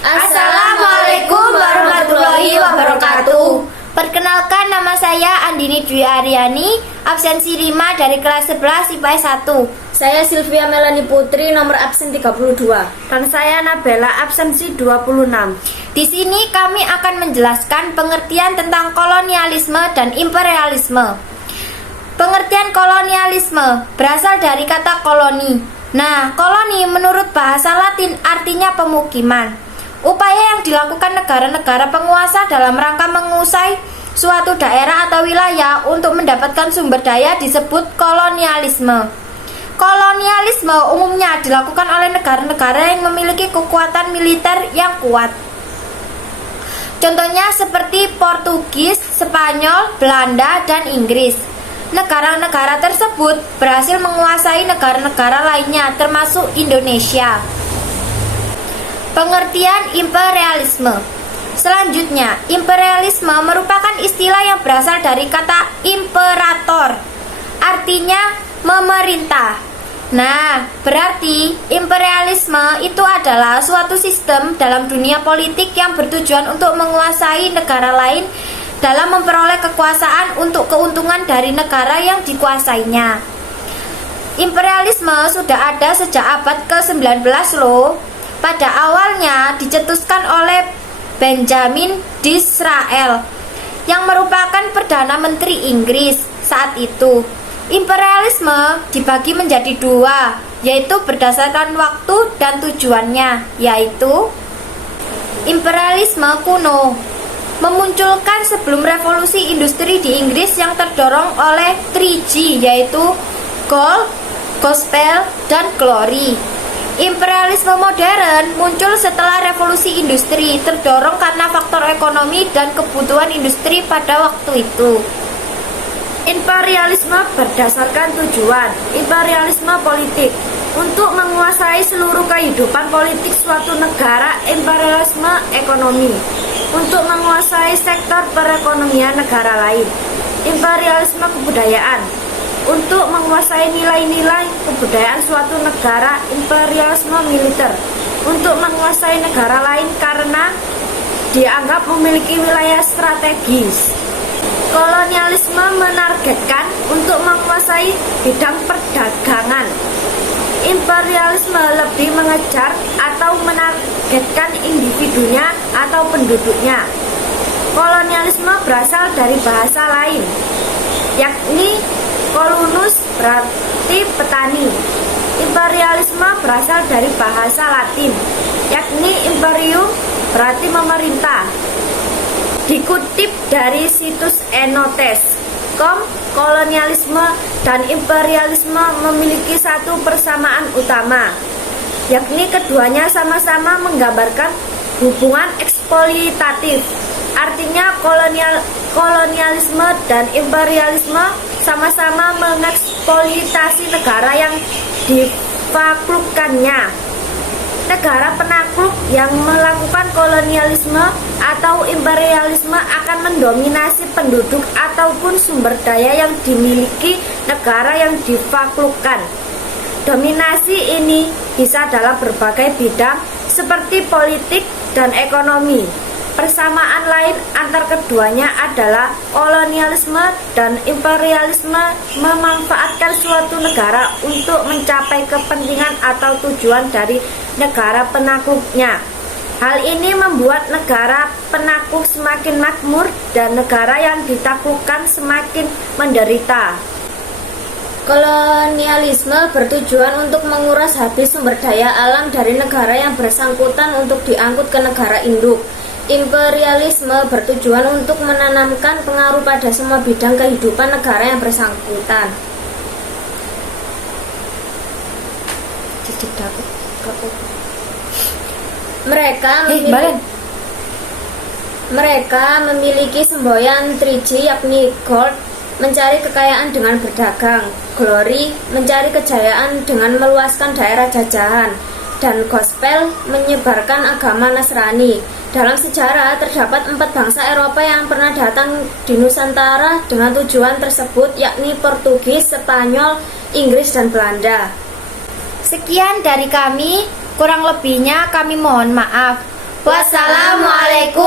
Assalamualaikum warahmatullahi wabarakatuh. Perkenalkan, nama saya Andini Dwi Aryani, absensi 5 dari kelas 11 IPA 1. Saya Sylvia Melani Putri, nomor absen 32. Dan saya Nabela, absensi 26. Di sini kami akan menjelaskan pengertian tentang kolonialisme dan imperialisme. Pengertian kolonialisme berasal dari kata koloni. Nah, koloni menurut bahasa Latin artinya pemukiman. Upaya yang dilakukan negara-negara penguasa dalam rangka menguasai suatu daerah atau wilayah untuk mendapatkan sumber daya disebut kolonialisme. Kolonialisme umumnya dilakukan oleh negara-negara yang memiliki kekuatan militer yang kuat. Contohnya seperti Portugis, Spanyol, Belanda, dan Inggris. Negara-negara tersebut berhasil menguasai negara-negara lainnya termasuk Indonesia. Pengertian imperialisme. Selanjutnya, imperialisme merupakan istilah yang berasal dari kata imperator, artinya memerintah. Nah, berarti imperialisme itu adalah suatu sistem dalam dunia politik yang bertujuan untuk menguasai negara lain dalam memperoleh kekuasaan untuk keuntungan dari negara yang dikuasainya. Imperialisme sudah ada sejak abad ke-19 loh. Pada awalnya dicetuskan oleh Benjamin Disraeli yang merupakan Perdana Menteri Inggris saat itu. Imperialisme dibagi menjadi dua, yaitu berdasarkan waktu dan tujuannya, yaitu imperialisme kuno, memunculkan sebelum revolusi industri di Inggris yang terdorong oleh 3G, yaitu gold, gospel, dan glory. Imperialisme modern muncul setelah revolusi industri, terdorong karena faktor ekonomi dan kebutuhan industri pada waktu itu. Imperialisme berdasarkan tujuan. Imperialisme politik untuk menguasai seluruh kehidupan politik suatu negara. Imperialisme ekonomi untuk menguasai sektor perekonomian negara lain. Imperialisme kebudayaan untuk menguasai nilai-nilai kebudayaan suatu negara. Imperialisme militer untuk menguasai negara lain karena dianggap memiliki wilayah strategis. Kolonialisme menargetkan untuk menguasai bidang perdagangan. Imperialisme lebih mengejar atau menargetkan individunya atau penduduknya. Kolonialisme berasal dari bahasa lain, yakni colunus berarti petani. Imperialisme berasal dari bahasa Latin, yakni imperium berarti memerintah. Dikutip dari situs enotes.com, kolonialisme dan imperialisme memiliki satu persamaan utama, yakni keduanya sama-sama menggambarkan hubungan eksploitatif. Artinya kolonialisme dan imperialisme sama-sama mengeksploitasi negara yang ditaklukkannya. Negara penakluk yang melakukan kolonialisme atau imperialisme akan mendominasi penduduk ataupun sumber daya yang dimiliki negara yang ditaklukkan. Dominasi ini bisa dalam berbagai bidang seperti politik dan ekonomi. Persamaan lain antar keduanya adalah kolonialisme dan imperialisme memanfaatkan suatu negara untuk mencapai kepentingan atau tujuan dari negara penakluknya. Hal ini membuat negara penakluk semakin makmur dan negara yang ditaklukkan semakin menderita. Kolonialisme bertujuan untuk menguras habis sumber daya alam dari negara yang bersangkutan untuk diangkut ke negara induk. Imperialisme bertujuan untuk menanamkan pengaruh pada semua bidang kehidupan negara yang bersangkutan. Mereka memiliki semboyan 3G, yakni gold, mencari kekayaan dengan berdagang, glory, mencari kejayaan dengan meluaskan daerah jajahan, dan gospel, menyebarkan agama Nasrani. Dalam sejarah, terdapat 4 bangsa Eropa yang pernah datang di Nusantara dengan tujuan tersebut, yakni Portugis, Spanyol, Inggris, dan Belanda. Sekian dari kami, kurang lebihnya kami mohon maaf. Wassalamualaikum